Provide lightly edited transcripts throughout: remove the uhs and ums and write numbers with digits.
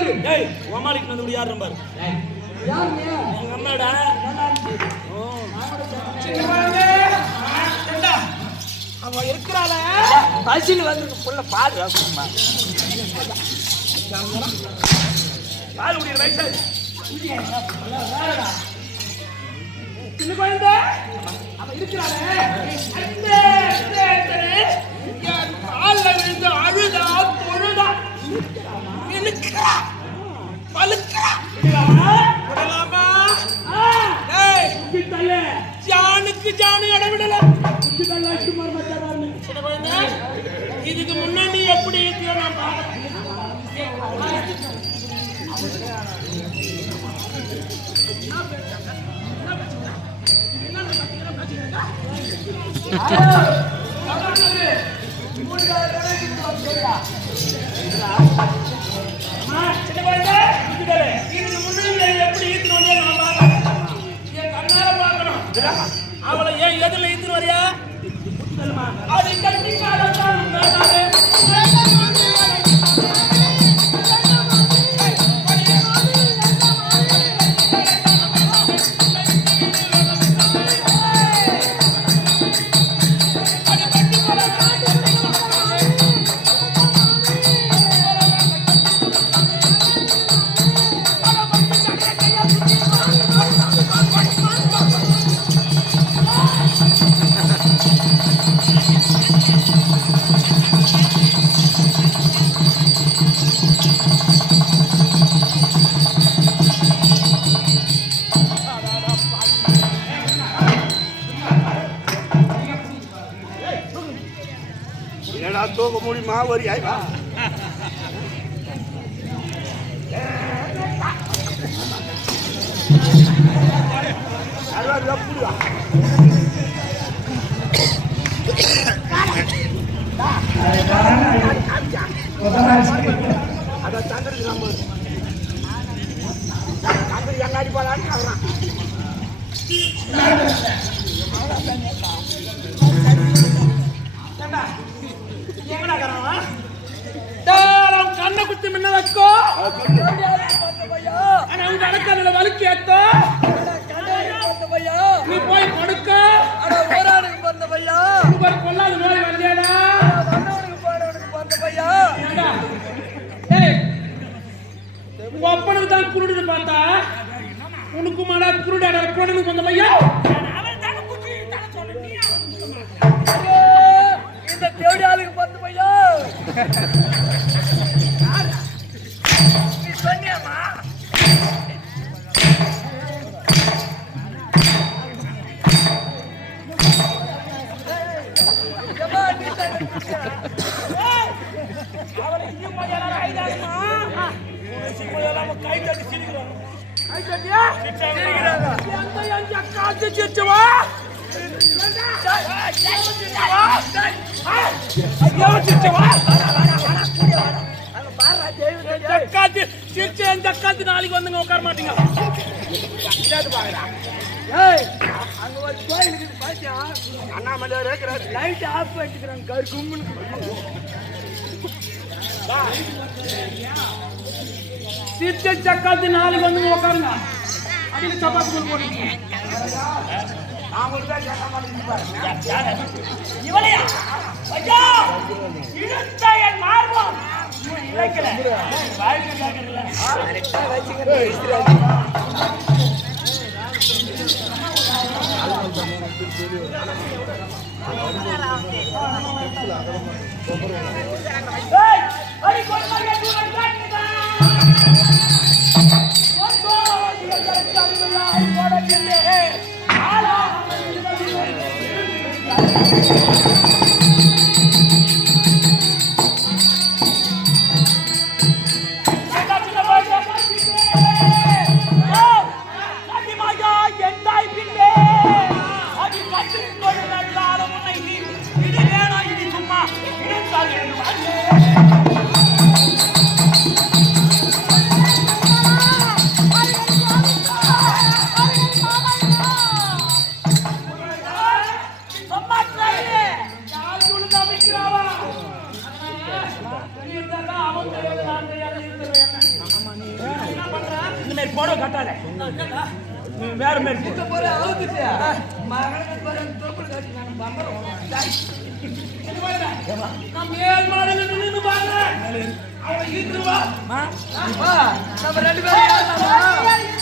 யாரு? டேய் உமாலிக்கு வந்து யாரு நம்பர்? யார் நீ? எங்க அம்மாடா. ஓ சின்ன குழந்தை. ஏண்டா அவ இருக்கறாள பசில வந்து புள்ள பாரு சும்மா. பால் குடிக்கிற வயசு. சின்ன குழந்தை அவ இருக்கறாள கால்ல விழுந்து அழுதா பொழுதா இழுக்கிறா பழுக்கிறா விடலாமா? ஜானுக்கு ஜானு இடம் விடல. சின்ன குழந்தை இதுக்கு முன்னாடி எப்படி இருக்கிற நான் பாக்கிறேன். அவளை ஏன் எதுல இருந்து வரியா? அது கட்டி தூக்க முடியுமா? ஒரு ஆய்வா புரியா? அத தங்கருக்கு நம்ம தங்கருக்கு எங்காடி போலான்னு சொல்றான். கண்ணை குத்தி முன்ன வைக்கோ அடக்கல வலிக்கு ஏத்தோ நீ போய் கொடுக்க பிறந்த பையா கொள்ளாத நோய் வந்தேடா பிறந்த பையா ஒப்பனுக்கு தான் குருடுன்னு பார்த்தா உனக்கு மாடா குருடாட குருடனுக்கு வந்த பையா இந்த தேவடி ஆளுக்கு பிறந்த பையா நீ சொன்னியாமா? அவளை இன்னும் கொஞ்சம் கைதாகுமா? கை தட்டி சிரிக்கிறாங்க. கை தட்டியா சிரிக்கிறாங்க. எந்த காத்து சிரிச்சுவா? நாளைக்கு வந்துங்க உட்கார மாட்டீங்க. அங்க ஒரு கோயிலுக்கு பாத்தியா அண்ணாமலையார் இருக்கிறார். லைட் ஆஃப் பண்ணிக்கிறாங்க கரு கும்முன்னு. சிரிச்ச சக்காத்து நாளைக்கு வந்துங்க உட்காருங்க. அதுக்கு சப்பாத்தி கொண்டு போடுங்க. இவளையா ஐயா இழுத்த என் மார்பம் இழைக்கல வாழ்க்கை கேட்கறல ஏய் அடி கொல்ல கேட்டு வந்துடா ஓடோ நீங்க கரெக்ட்டா போடக்கில்லே ஆளா போட கட்டாத வேற மாதிரி இந்த போற அவுத்துட்டு மகனுக்கு போற தொப்புள் கட்டி நான் பம்பரம் நான் மேல் மாடல நின்னு பாக்குறேன் அவளை ஈத்துவா நம்ம ரெண்டு பேரும்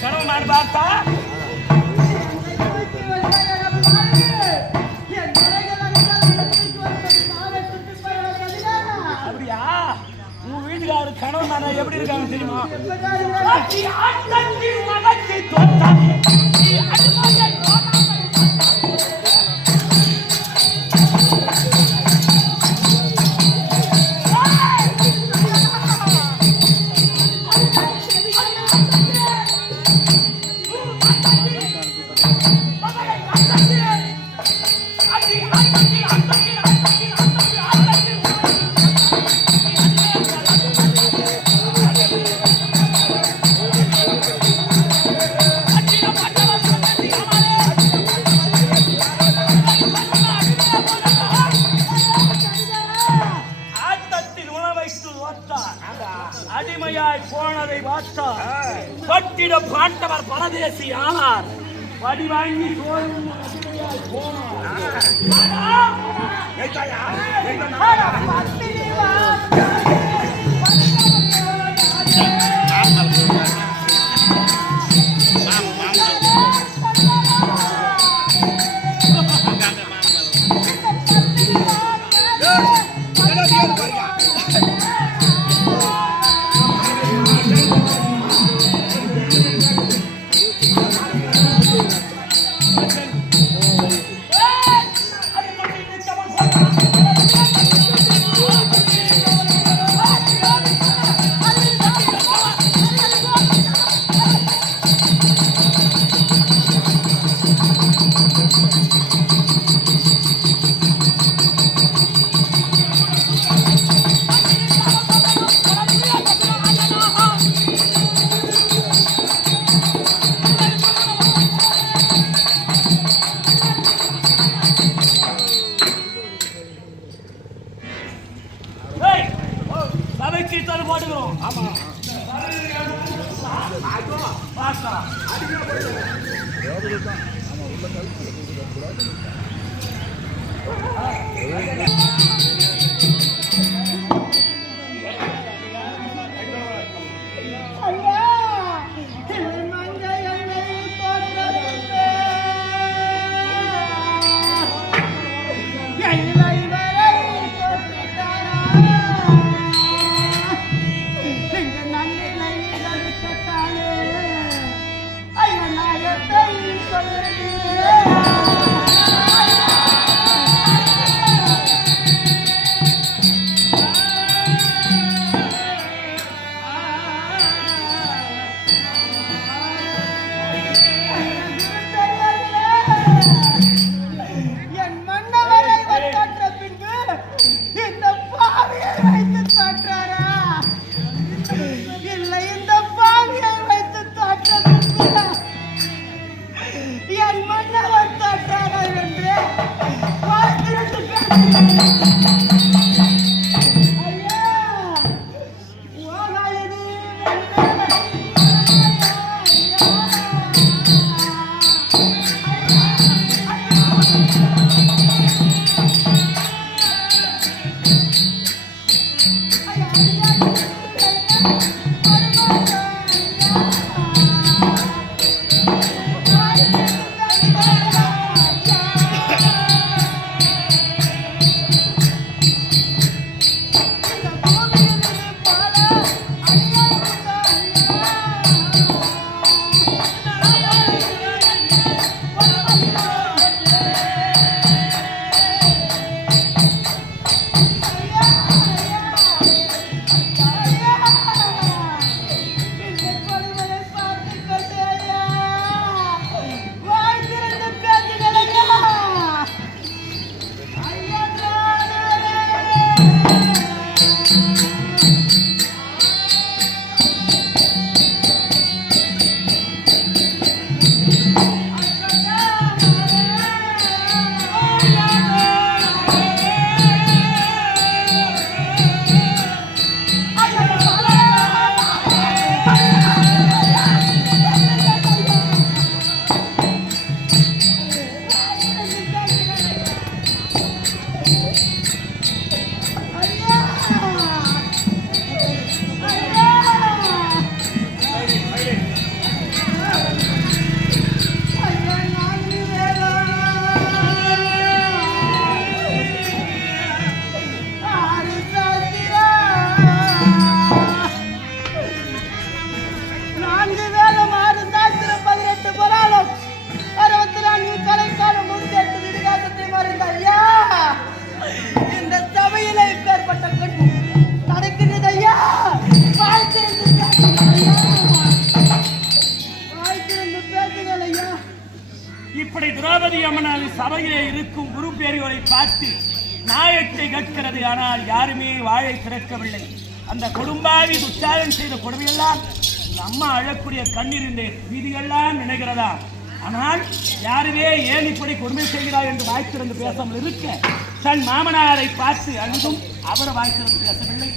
கனவு நான் பார்த்தா அப்படியா உன் வீட்டுக்காரரு கனவு நான் எப்படி இருக்காங்க தெரியுமா அடிமையாய் போனதை பார்த்தார் கட்டிட பாண்டவர் பரதேசி ஆனார் வடி வாங்கி அடிமையாய் போனார் போட்டுக்கிறோம். ஆமா பாஸ்டா இப்படி திரௌபதி அம்மனால் சபையிலே இருக்கும் குரு பெரியோரை பார்த்து நாயத்தை கேட்கிறது. ஆனால் யாருமே வாழை திறக்கவில்லை. அந்த கொடும்பாவி உற்சாகம் செய்த கொடுமையெல்லாம் அம்மா அழக்கூடிய கண்ணீர் வீதியெல்லாம் நினைக்கிறதா. ஆனால் யாருமே ஏன் இப்படி கொடுமை செய்கிறார் என்று வாய்த்திருந்து பேசாமல் இருக்க தன் மாமனாரை பார்த்து அழுதும் அவர் வாய்த்திருந்து பேசவில்லை.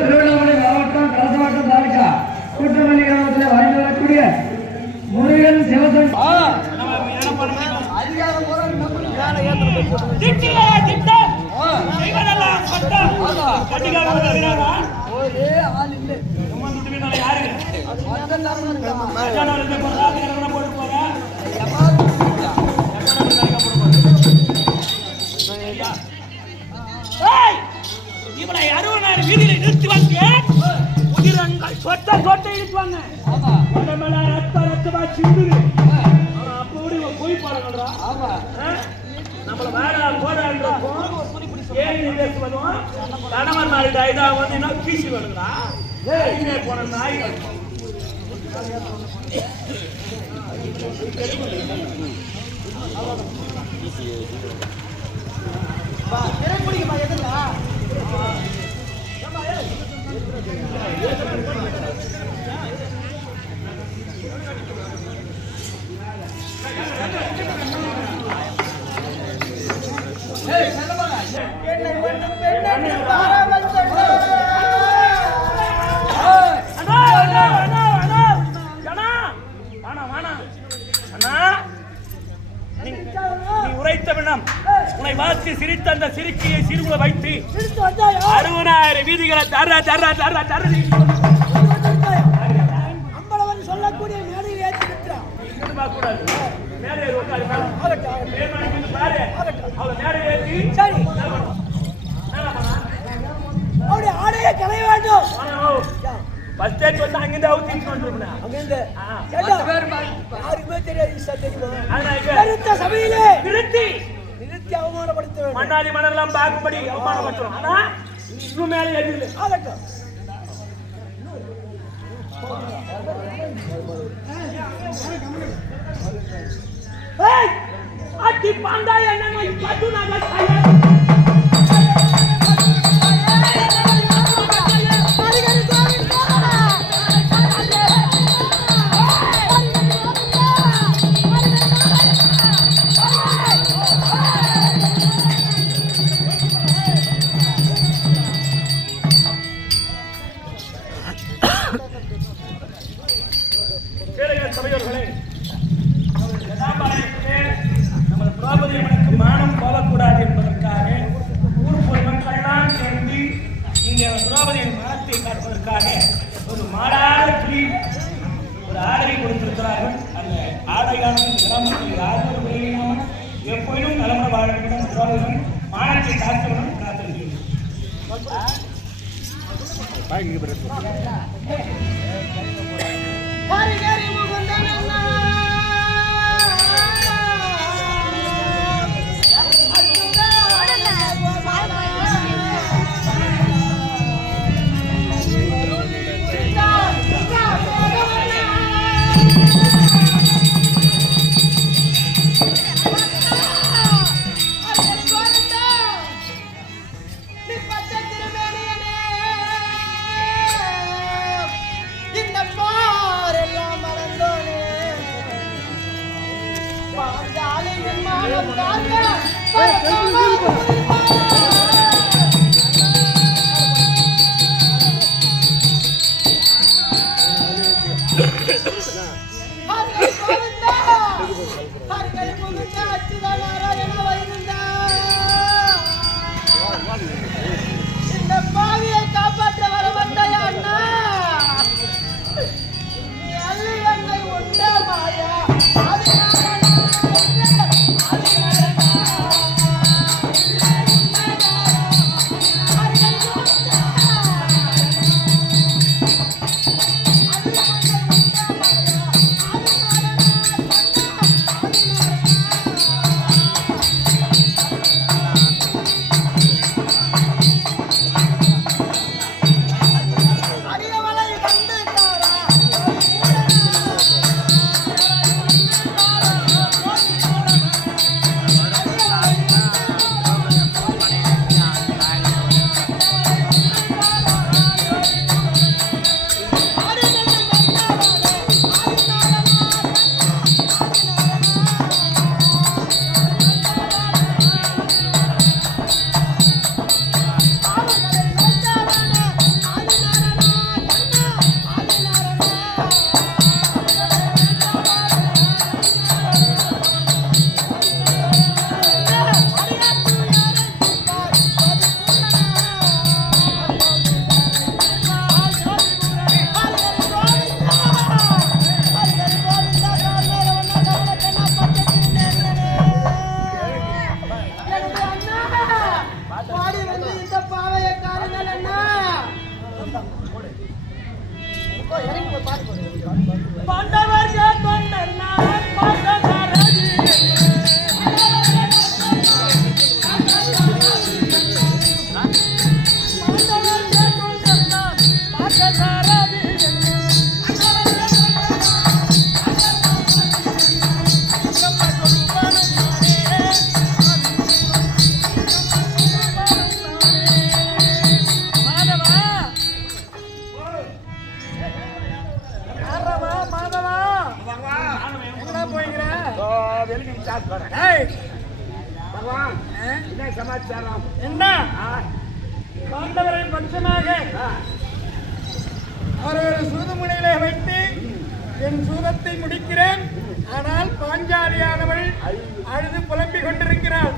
திருவண்ணாமலை மாவட்டம் கலசமாட்டம் தாலுகா கூட்டமல்லி கிராமத்தில் வாழ்ந்து வரக்கூடிய முருகன் சிவசன் இவனை 60 நாள் வீதியில நிறுத்தி வந்து உதிரங்கள் சொட்ட இழுத்துவாங்க உடம்பெல்லாம் ரத்தமா சிந்துது அப்படி போய் பாருங்கடா நம்மள வேற போராடுறோம் ஏன் பேசுவதும் கணவன் நாள் டைதா வந்து என்ன கீசி வருங்களா போன நாய் உன்னை வாசி சிரித்த அந்த சிரிக்கையை சிறுகுல வைத்து 60,000 வீதிகளை அம்பளவன் சொல்லக்கூடிய மேடையில் ஏற்றிருக்கிறான் அவருடைய ஆடையை களைய வேண்டும். ஃபர்ஸ்ட் டேட் வந்து அங்க இருந்து அவுத்திட்டு வந்துருக்கேன். அங்க இருந்து 10 பேர் யாருக்குமே தெரியாது சார் தெரியுமா? நிறுத்த சபையிலே நிறுத்தி அவமானப்படுத்த வேண்டும். மண்ணாடி மணலாம் பாக்கும்படி அவமானப்படுத்துறோம். ஆனா இன்னும் மேலே ஏறில. ஆகட்டும். ஏய் அடி பாண்டா என்ன பட்டு நாக சாயா சபையோர்களே நமது திரௌபதி அம்மனுக்கு மானம் போகக்கூடாது என்பதற்காக ஊர் பொதுமக்கள்லாம் சேர்ந்து இங்கே திரௌபதியின் மானத்தை காட்டுவதற்காக ஒரு மாடாத கிளி ஒரு ஆடை கொடுத்திருக்கிறார்கள். அந்த ஆடையானது கிராமத்தில் யாரும் விளையாமல் எப்பொழுதும் நலமுறை வாழ வேண்டும். திரௌபதி மானத்தை காத்தவனும் காத்திருக்கிறது. ஹரிஹரி முகுந்தன் அண்ணா இந்த பாவியை காப்பாற்ற வர வந்தாயா அண்ணா அள்ளி என்னை உண்ட மாயா சமாச்சாரம் என்ன? பாண்டவரை பட்சமாக அவரவர் சூதுமுனையிலே வைத்து என் சூதத்தை முடிக்கிறேன். ஆனால் பாஞ்சாலியானவள் அழுது புலம்பிக் கொண்டிருக்கிறாள்.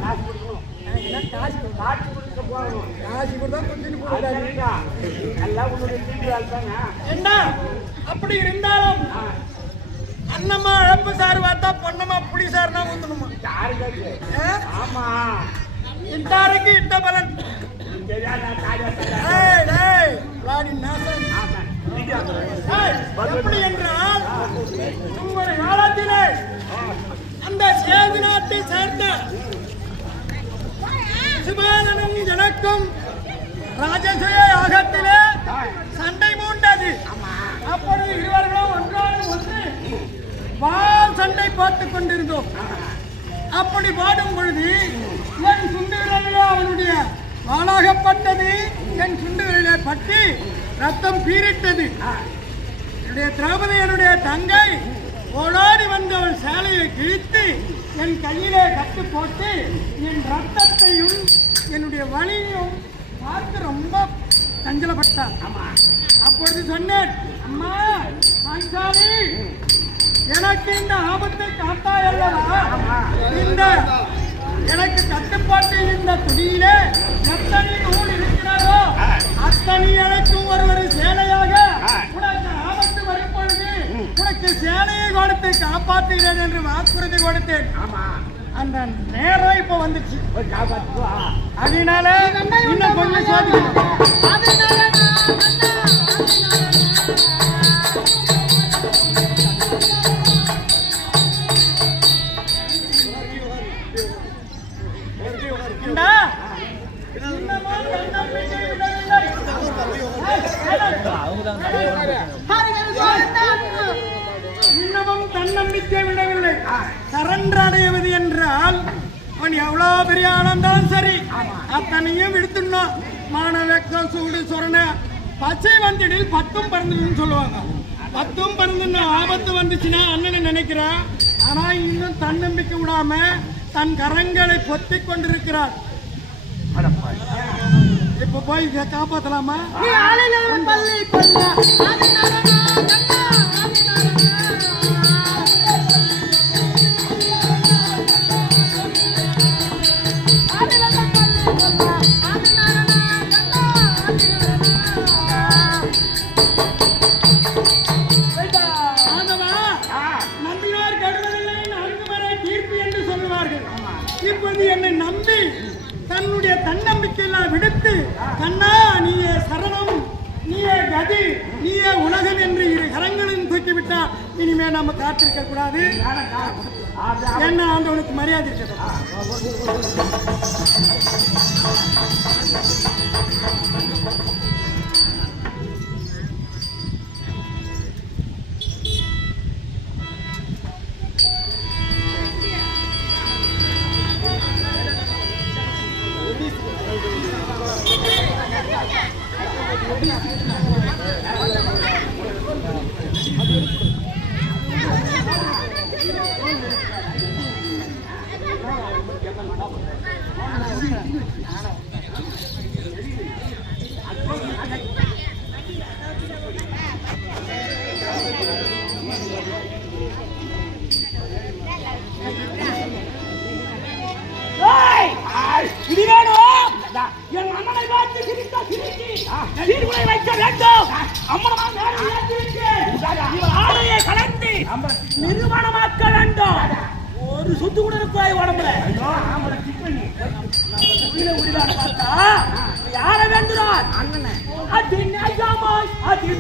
என்ன அப்படி இருந்தாலும் அண்ணம்மா இழப்பு சார் பார்த்தா பொண்ணம்மா புடி சார் தான் ஊத்தணுமா? ஆமா, இட்டாருக்கு இட்ட பலன். எப்படி என்றால் உங்களுடைய காலத்திலே அந்த சேது நாட்டை சேர்ந்த சிவானனும் எனக்கும் ராஜசுய யாகத்திலே சண்டை மூண்டது. அப்படி இருவர்களும் ஒன்றோடு ஒன்று வாள் சண்டை பார்த்துக் கொண்டிருந்தோம். அப்படி பாடும் பொழுது என் சுண்டு விரலிலே அவனுடைய வாளாகப்பட்டது. என் சுண்டு விரலிலே பட்டு ரத்தம் பீரிட்டது. என்னுடைய திரௌபதி என்னுடைய தங்கை ஓடாடி வந்தவள் சேலையை கிழித்து என் கையிலே கட்டு போட்டு என் ரத்தத்தையும் என்னுடைய வலியையும் பார்த்து ரொம்ப சஞ்சலப்பட்டார். அப்பொழுது சொன்னேன், அம்மா பாஞ்சாலி, எனக்கு இந்த ஆபத்தை காத்தாய் அல்லவா? இந்த எனக்கு கட்டுப்பாட்டு இந்த துணியிலே எத்தனை நூல் இருக்கிறதோ அத்தனை எனக்கும் ஒரு சேலையாக உனக்கு ஆபத்து வரும் பொழுது உனக்கு சேலையை கொடுத்து காப்பாற்றுகிறேன் என்று வாக்குறுதி கொடுத்தேன். அந்த நேரம் இப்ப வந்துச்சு. அதனால இன்னும் கொஞ்சம் சோதிக்கணும். சரண்டர் அடைவது என்றால் அவன் எவ்வளோ பெரிய ஆனந்தான் சரி அத்தனையும் விடுத்துடணும். மான வெக்கம் சூடு சொரண பச்சை வந்திடில் 10 பறந்துன்னு சொல்லுவாங்க. 10 பறந்துன்னு ஆபத்து வந்துச்சுன்னா அண்ணனை நினைக்கிறான். ஆனா இன்னும் தன்னம்பிக்கை விடாம தன் கரங்களை பொத்திக் கொண்டிருக்கிறார். இப்ப போய் காப்பாத்தலாமா? இப்போது என்னை நம்பி தன்னுடைய தன்னம்பிக்கையெல்லாம் விடுத்து கண்ணா நீயே சரணம், நீயே கதி, நீயே உலகம் என்று 2 கரங்களும் தூக்கிவிட்டால் இனிமே நம்ம காத்திருக்க கூடாது. என்ன ஆண்டவனுக்கு மரியாதை இருக்கட்டும். நிர்வாணமாக்க வேண்டும். ஒரு சுத்து கூட இருக்காய் உடம்புல. பார்த்தா யார வேண்டுறார்? அது நிஜமாய் அது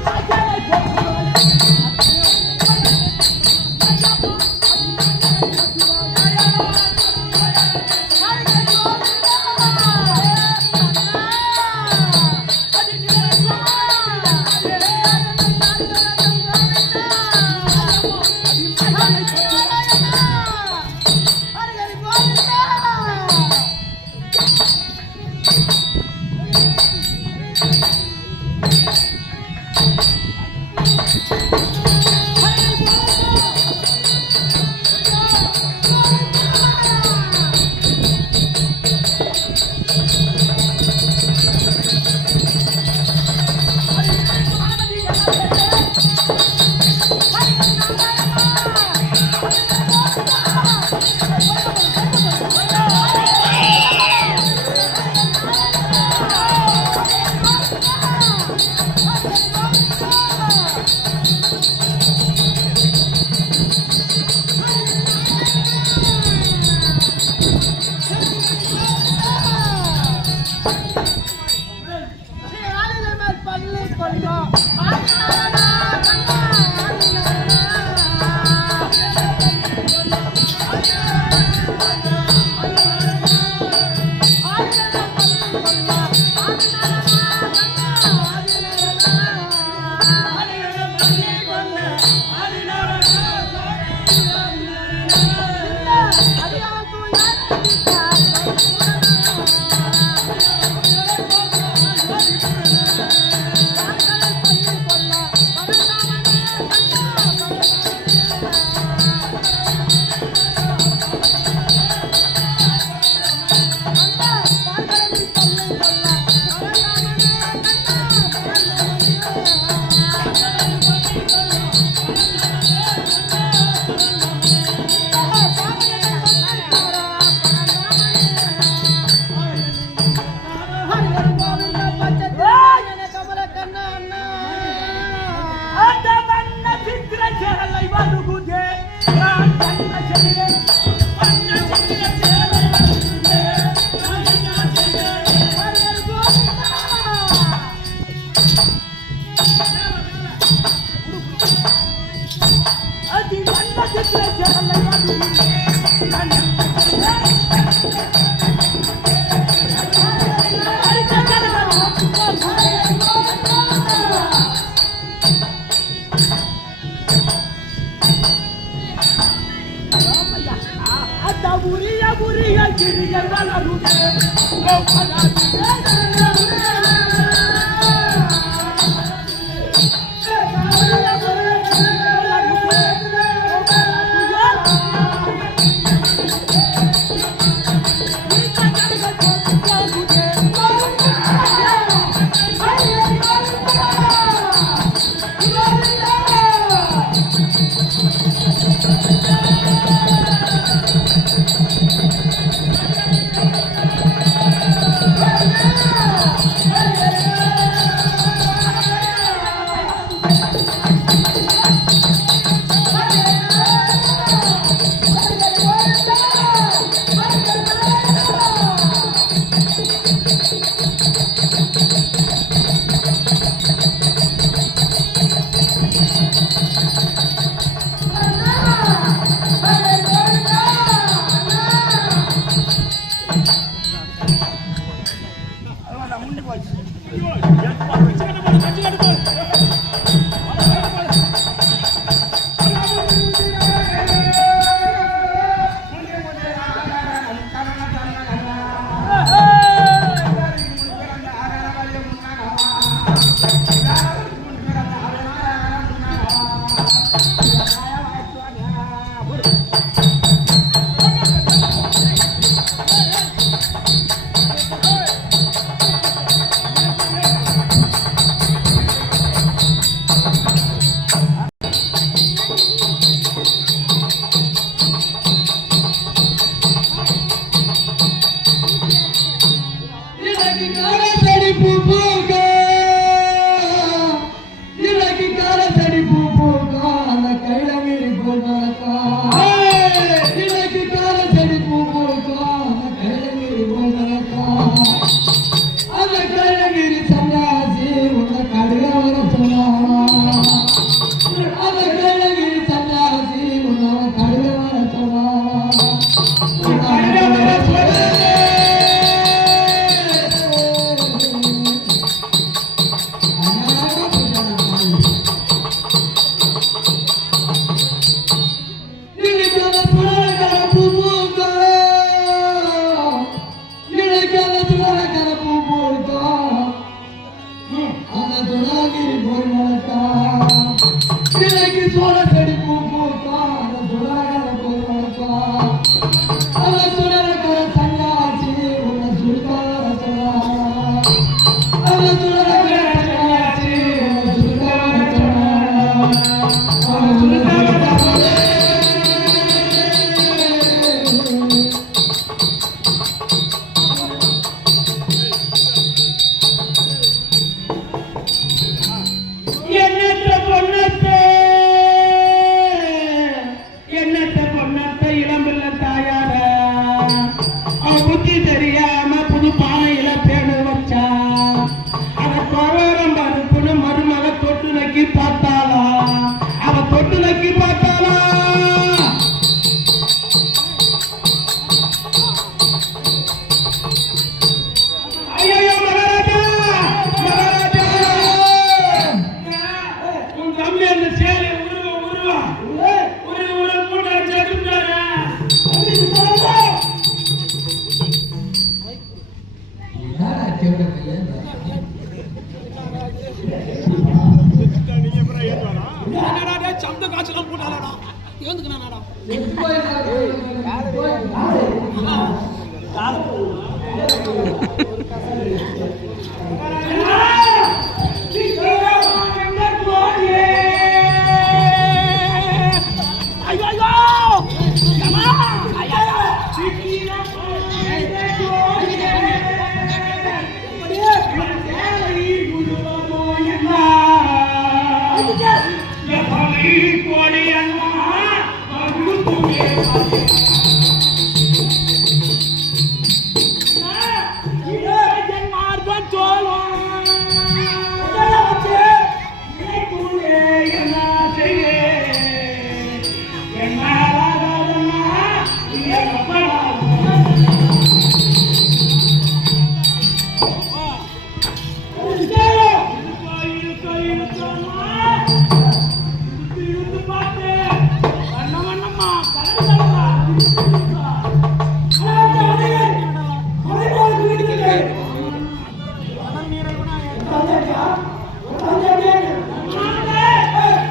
வண்ண வண்ணம்மா கலந்து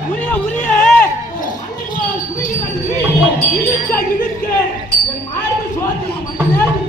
உரிய உரிய இழுக்க இழுக்க என் மார்பு சோதனை மன்னன்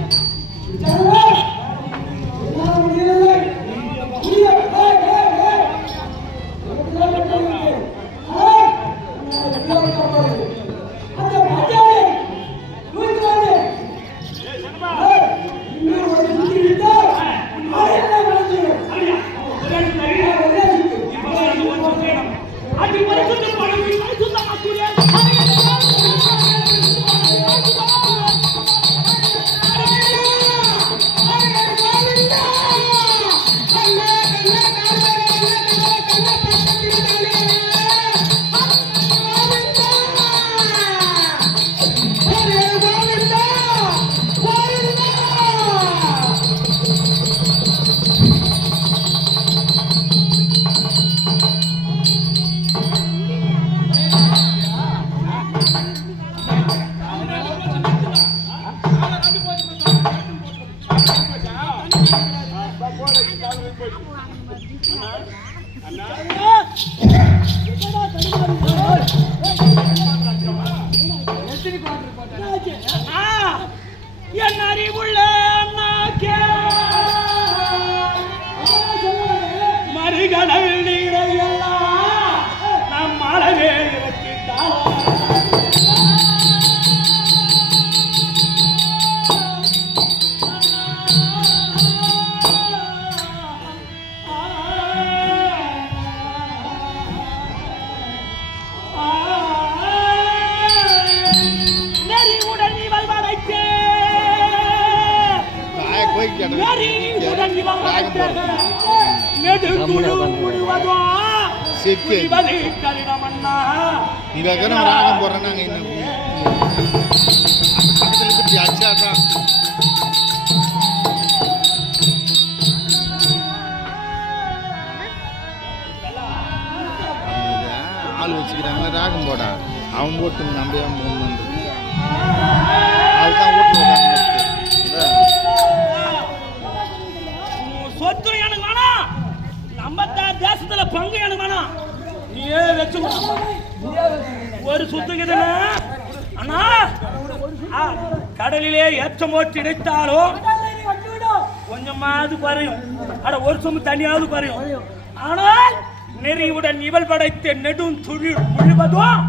என் அறிவுள்ள மறுகடல் நீரையெல்லாம் நம் அளவே இறக்கிட்டாலும் இங்க ராகம் போடுறேன் நாங்க என்ன அச்சாதான் ஆள் வச்சுக்கிறாங்க ராகம் போடா அவன் போட்டு நம்பியாம போகணும் அதுதான் ஓட்டு சொத்து எனக்கு வேணாம் நம்ம தேசத்துல பங்கு எனக்கு வேணாம் நீயே வச்சு ஒரு சுத்துக்குதுன்னா அண்ணா கடலிலே ஏற்றமோட்டு இணைத்தாலும் கொஞ்சமாவது குறையும் அட ஒரு சொம்பு தண்ணியாவது குறையும் ஆனால் நெறியுடன் இவள் படைத்த நெடும் துளிர் முழுவதும்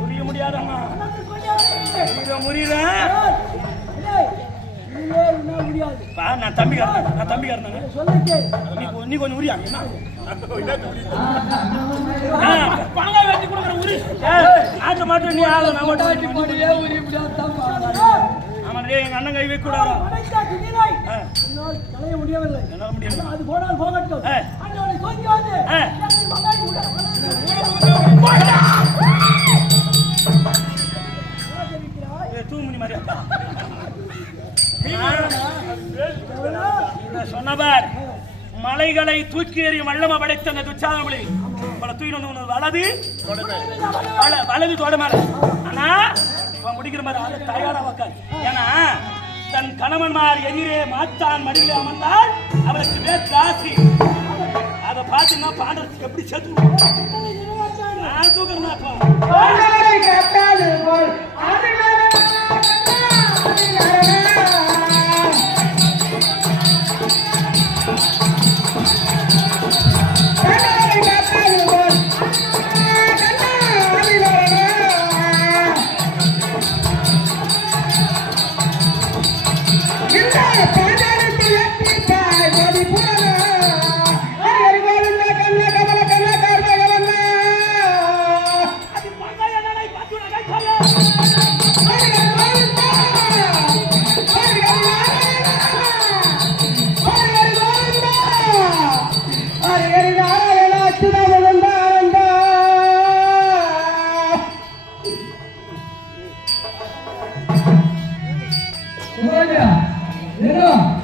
புரிய முடியாதம்மா முடியல நான் தம்பிக்காரன் நீ கொஞ்சம் உரியா பணம் வெட்டி கொடுக்குற உரி நாட்டு மாட்டு நீ ஆளு ஆமா எங்க அண்ணன் கை வைக்க கூடாது முடியவில்லை என்னால முடியல அது போனால் போகட்டும் தூமணி மாதிரியா சொன்னவர் மலைகளை தூக்கி எறியும் வல்லம படைத்த அந்த துச்சாதபடி தூக்கி வந்து வலது தொடமாறு ஆனா முடிக்கிற மாதிரி அதை தயாரா வைக்காது ஏன்னா தன் கணவன்மார் எதிரே மாத்தான் மடியிலே அமர்ந்தால் அவளுக்கு வேற்றாசி அதை பார்த்தீங்கன்னா பாண்டத்துக்கு எப்படி சேர்த்து நான் தூக்கிறேன் Semuanya,